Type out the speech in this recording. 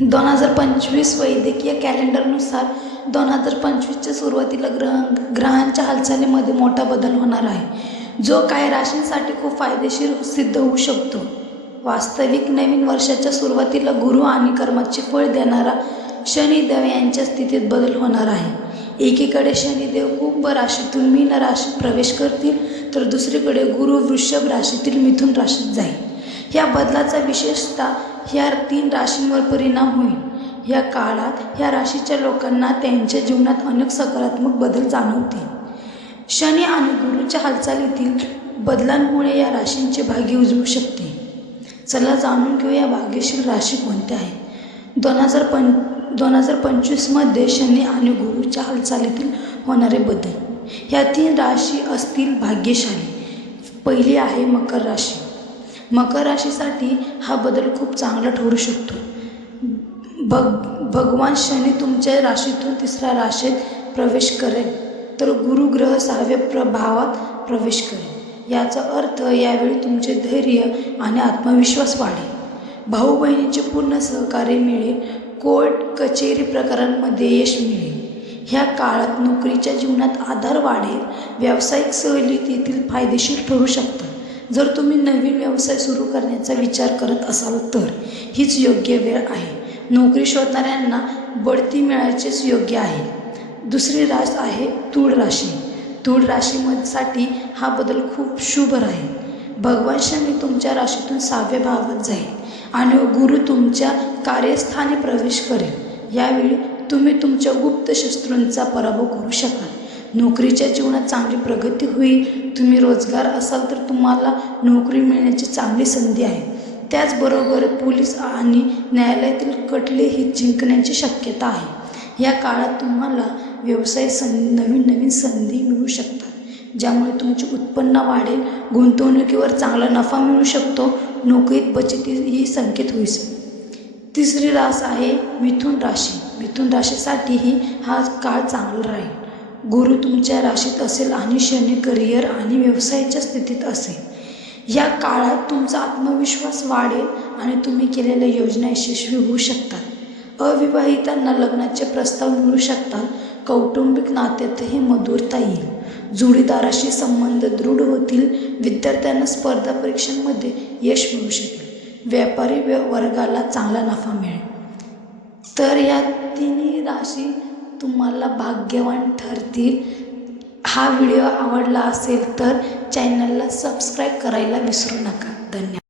2025 वैद्यकीय कॅलेंडरनुसार 2025च्या सुरुवातीला ग्रहांच्या हालचालीमध्ये मोठा बदल होणार आहे, जो काही राशींसाठी खूप फायदेशीर सिद्ध होऊ शकतो. वास्तविक नवीन वर्षाच्या सुरुवातीला गुरु आणि कर्माचे फळ देणारा शनिदेव यांच्या स्थितीत बदल होणार आहे. एकीकडे शनिदेव कुंभ राशीतून मीन राशीत प्रवेश करतील, तर दुसरीकडे गुरु वृषभ राशीतील मिथुन राशीत जाईल. या बदलाचा विशेषतः ह्या 3 राशींवर परिणाम होईल. या काळात ह्या राशीच्या लोकांना त्यांच्या जीवनात अनेक सकारात्मक बदल जाणवतील. शनी आणि गुरुच्या हालचालीतील बदलांमुळे या राशींचे भाग्य उजळू शकते. चला जाणून घेऊ या भाग्यशील राशी कोणत्या आहेत. 2025 मध्ये शनी आणि गुरुच्या हालचालीतील होणारे बदल. ह्या 3 राशी असतील भाग्यशाली. पहिली आहे मकर राशी. मकर राशीसाठी हा बदल खूप चांगला ठरू शकतो. भगवान शनी तुमच्या राशीतून 3ऱ्या राशीत प्रवेश करेल, तर गुरु ग्रह 6व्या प्रभावात प्रवेश करेल. याचा अर्थ यावेळी तुमचे धैर्य आणि आत्मविश्वास वाढेल. भाऊ बहिणीचे पूर्ण सहकार्य मिळेल. कोर्ट कचेरी प्रकारांमध्ये यश मिळेल. ह्या काळात नोकरीच्या जीवनात आधार वाढेल. व्यावसायिक सहली तेथील फायदेशीर ठरू शकतात. जर तुम्ही नवीन व्यवसाय सुरू करण्याचा विचार करत असाल तर हीच योग्य वेळ आहे. नोकरी शोधणाऱ्यांना बढती मिळायचेच योग्य आहे. दुसरी रास आहे तुळ राशी. तुळ राशीसाठी हा बदल खूप शुभ राहील. भगवान शनी तुमच्या राशीतून 6व्या भावात जाईल आणि गुरु तुमच्या कार्यस्थानी प्रवेश करेल. यावेळी तुम्ही तुमच्या गुप्त शत्रूंचा पराभव करू शकाल. नोकरीच्या जीवनात चांगली प्रगती होईल. तुम्ही रोजगार असाल तर तुम्हाला नोकरी मिळण्याची चांगली संधी आहे. त्याचबरोबर पोलीस आणि न्यायालयातील खटलेही जिंकण्याची शक्यता आहे. या काळात तुम्हाला व्यवसाय नवीन संधी मिळू शकतात, ज्यामुळे तुमचे उत्पन्न वाढेल. गुंतवणुकीवर चांगला नफा मिळू शकतो. नोकरीत बचतीही संकेत होईल. तिसरी रास आहे मिथुन राशी. मिथुन राशीसाठीही हा काळ चांगला राहील. गुरु तुमच्या राशीत असेल आणि शनी करिअर आणि व्यवसायाच्या स्थितीत असेल. या काळात तुमचा आत्मविश्वास वाढेल आणि तुम्ही केलेल्या योजना यशस्वी होऊ शकतात. अविवाहितांना लग्नाचे प्रस्ताव मिळू शकतात. कौटुंबिक नात्यातही मधुरता येईल. जोडीदाराशी संबंध दृढ होतील. विद्यार्थ्यांना स्पर्धा परीक्षांमध्ये यश मिळू शकेल. व्यापारी वर्गाला चांगला नफा मिळेल. तर या 3 राशी तुम्हाला भाग्यवान ठरतील. हा व्हिडिओ आवडला असेल तर चॅनलला सबस्क्राईब करायला विसरू नका. धन्यवाद.